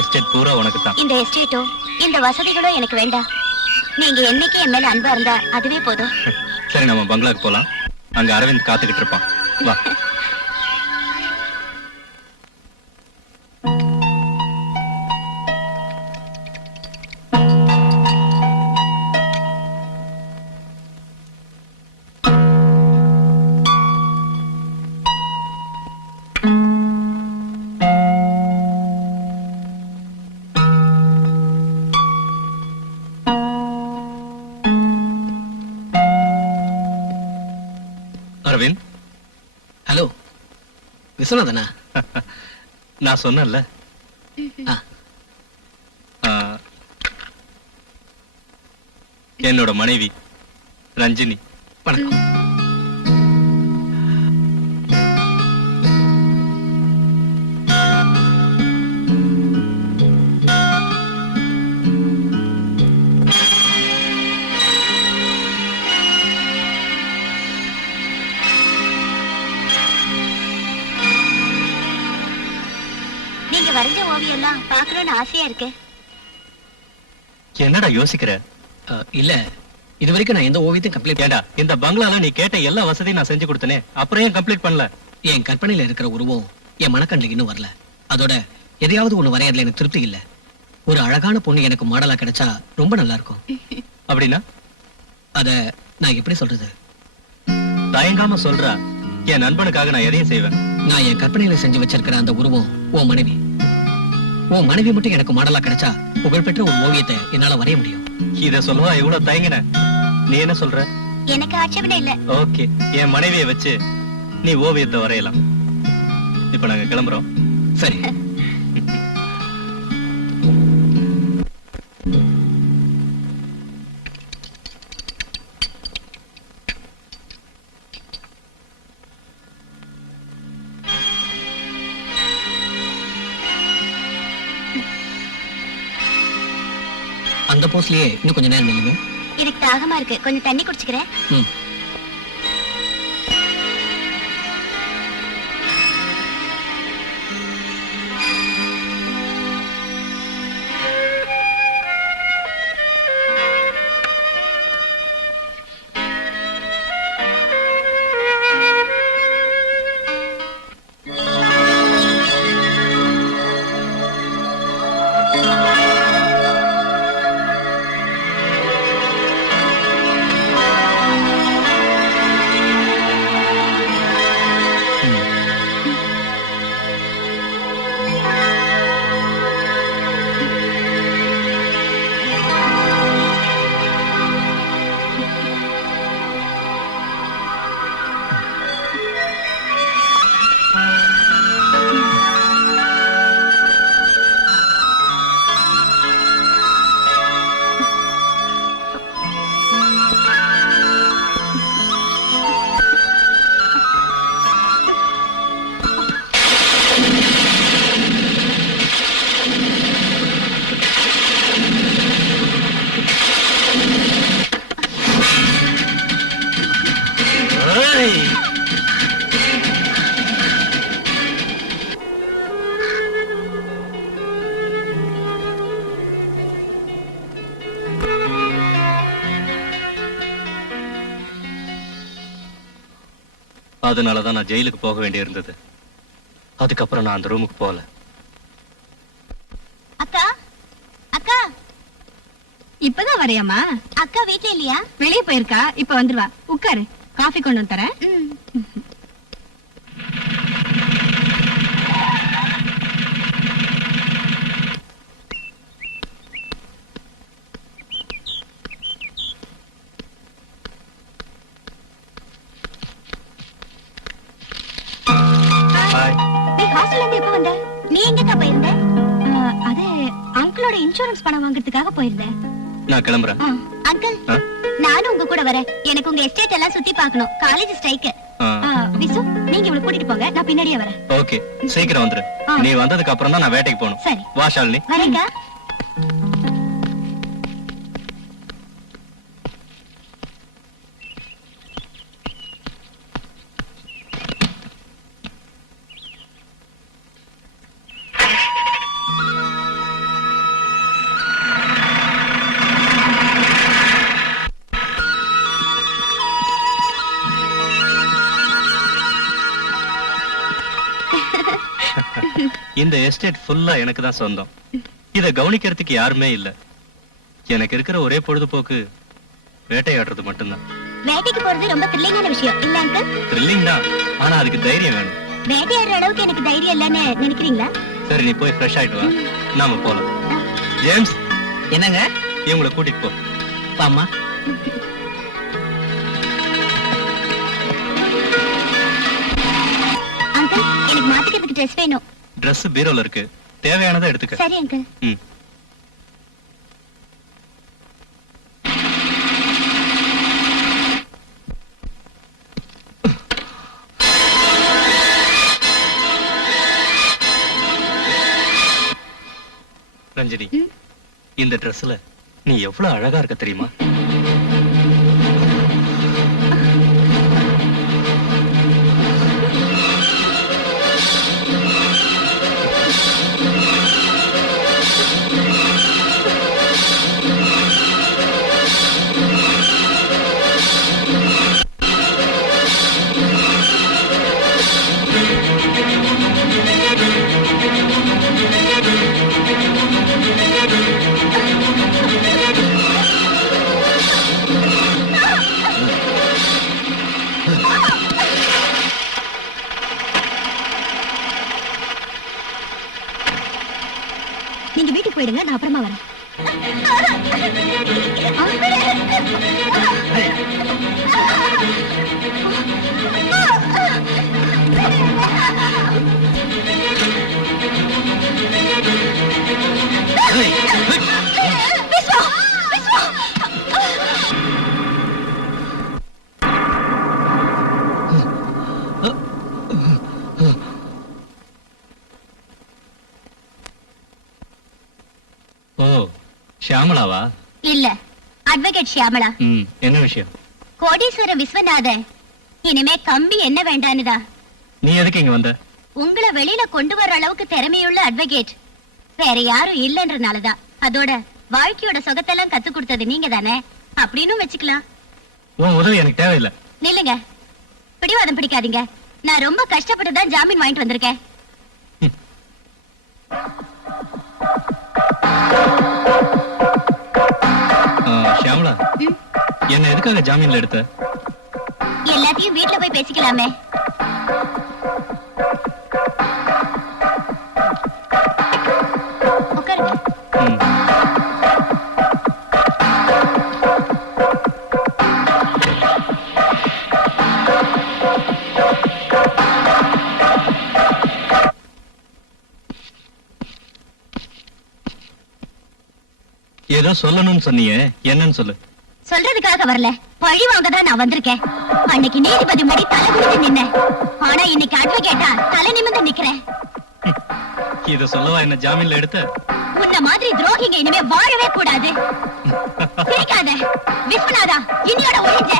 Estate பூரா உனக்கு தான். இந்த எஸ்டேட்டோ இந்த வசதிகளோ எனக்கு வேண்டாம். நீங்க என்னைக்கு என் மேல அன்பா இருந்தா அதுவே போதும். சரி, நம்ம பங்களாக்கு போலாம். அங்க அரவிந்த் காத்துக்கிட்டு இருப்பான். வா. அரவிந்த். ஹலோ, விஸ்வநாதனா? நான் சொன்னேன்ல, என்னோட மனைவி ரஞ்சினி. வணக்கம். வரைஞ்ச ஓவியெல்லாம் பார்க்கணும்னு ஆசையா இருக்கு. என்னடா யோசிக்கிற? இல்ல, இது வரைக்கும் நான் எந்த ஓவியத்தையும் கம்ப்ளீட் ஏண்டா, இந்த பங்களால நீ கேட்ட எல்லா வசதியும் நான் செஞ்சு கொடுத்தனே, அப்புறம் ஏன் கம்ப்ளீட் பண்ணல? என் கற்பனையில இருக்கிற உருவம் என் மனக்கண்ணுக்கு இன்னும் வரல. அதோட எதையாவது ஒண்ணு வரையறதுல எனக்கு திருப்தி இல்ல. ஒரு அழகான பொண்ணு எனக்கு மாடலா கிடைச்சா ரொம்ப நல்லா இருக்கும். அப்படின்னா அத நான் எப்படி சொல்றது? தயங்காம சொல்றா. என் நண்பனுக்காக நான் எதையும் செய்வேன். நான் என் கற்பனையில செஞ்சு வச்சிருக்கிற அந்த உருவம் உன் மனைவி. உன் மனைவி மட்டும் எனக்கு மாடலா கிடைச்சா புகழ்பெற்ற ஒரு ஓவியத்தை என்னால வரைய முடியும். இத சொல்லுவா எவ்வளவு தயங்கின? நீ என்ன சொல்ற? எனக்கு ஆட்சேபனை இல்ல. ஓகே, என் மனைவியை வச்சு நீ ஓவியத்தை வரையலாம். இப்ப நாங்க கிளம்புறோம். சரி. அந்த போஸ்ட்லயே இன்னும் கொஞ்சம் நேரம் நில்லுங்க. எனக்கு தாகமா இருக்கு, கொஞ்சம் தண்ணி குடிச்சுக்கிறேன். அதனாலதான் நான் ஜெயிலுக்கு போக வேண்டி இருந்தது. அதுக்கப்புறம் நான் அந்த ரூமுக்கு போகல. அக்கா, அக்கா, இப்பதான் வரையாமா? அக்கா வீட்ல இல்லையா? வெளியே போயிருக்கா, இப்ப வந்துருவா. உட்காரு, காஃபி கொண்டு வந்து தரேன். நீ எங்கக்கா போயிருந்த? அது அங்கிளோட இன்சூரன்ஸ் பணம் வாங்குறதுக்காக போயிருந்தேன். நான் கிளம்புறேன். அங்கிள், நானும் உங்க கூட வரேன். எனக்கு உங்க எஸ்டேட் எல்லாம் சுத்தி பார்க்கணும். College strike. விசு, நீங்க இவளை கூட்டிட்டு போங்க, நான் பின்னாடியே வரேன். ஓகே, சீக்கிரம் வந்துரு. நீ வந்ததுக்கு அப்புறம் தான் நான் வேட்டைக்கு போகணும். சரி. வா ஷாலினி. வரேங்க. இந்த எஸ்டேட் ஃபுல்லா எனக்கு தான் சொந்தம். இத கவனிக்கிறதுக்கு யாருமே இல்ல. எனக்கு இருக்கிற ஒரே பொழுதுபோக்கு வேட்டையாடுறது மட்டும்தான். வேட்டைக்கு போறது ரொம்ப த்ரில்லிங்கான விஷயம் இல்ல அங்கிள்? த்ரில்லிங் தான், ஆனா அதுக்கு தைரியம் வேணும். வேட்டையாடுற அளவுக்கு எனக்கு தைரியம் இல்லன்னு நினைக்கிறீங்களா? சரி, நீ போய் ஃப்ரெஷ் ஆயிட்டு வா, நாம போலாம். ஜேம்ஸ், என்னங்க? இவங்களை கூட்டிட்டு போ. வாமா. அங்கிள், எனக்கு மாத்திக்கிறதுக்கு ட்ரெஸ் வேணும். Dress பீரோல இருக்கு, தேவையானதை எடுத்துக்க. சரி அங்கிள். ம். ரஞ்சினி, இந்த Dressல நீ எவ்வளவு அழகா இருக்க தெரியுமா? நீங்க வீட்டுக்கு போயிடுங்க, நான் அப்புறமா வரேன். ஓ, ஷியாமளாவா? இல்ல, அட்வொகேட் ஷியாமளா. என்ன விஷயம்? கோடீஸ்வர விஸ்வநாதன் இனிமே கம்பி என்ன வேண்டானுதா. நீ எதுக்கு இங்க வந்த? உங்களை வெளியில கொண்டு வர அளவுக்கு திறமையுள்ள அட்வொகேட் வேற யாரும் இல்லன்றனாலதான். அதோட வாழ்க்கையோட சொகத்தெல்லாம் கத்து கொடுத்தது நீங்க தானே, அப்படின்னு வச்சுக்கலாம். உன் உதவி எனக்கு தேவையில்லை. நில்லுங்க, பிடிவாதம் பிடிக்காதீங்க. நான் ரொம்ப கஷ்டப்பட்டு தான் ஜாமீன் வாங்கிட்டு வந்திருக்கேன். ஷியாமளா, என்ன எதுக்காக ஜாமீன்ல எடுத்த? எல்லாத்தையும் வீட்டுல போய் பேசிக்கலாமே. உட்காருங்க. ஏதோ சொல்லணும்னு சொன்னியே, என்னன்னு சொல்லு. சொல்றதுக்காக வரல, பழி வாங்க தான் நான் வந்திருக்கேன். அன்னைக்கு நீதிபதி முன்னாடி தலை குனிஞ்சு நின்னேன், ஆனா இன்னைக்கு அட்வொகேட்டா தலை நிமிர்ந்து நிக்கிறேன். இத சொல்லவா என்ன ஜாமீன்ல எடுத்த? உன்ன மாதிரி துரோகிங்க இனிமே வாழவே கூடாது. சிரிக்காத விஸ்வநாதா, இன்னையோட ஒழிஞ்ச.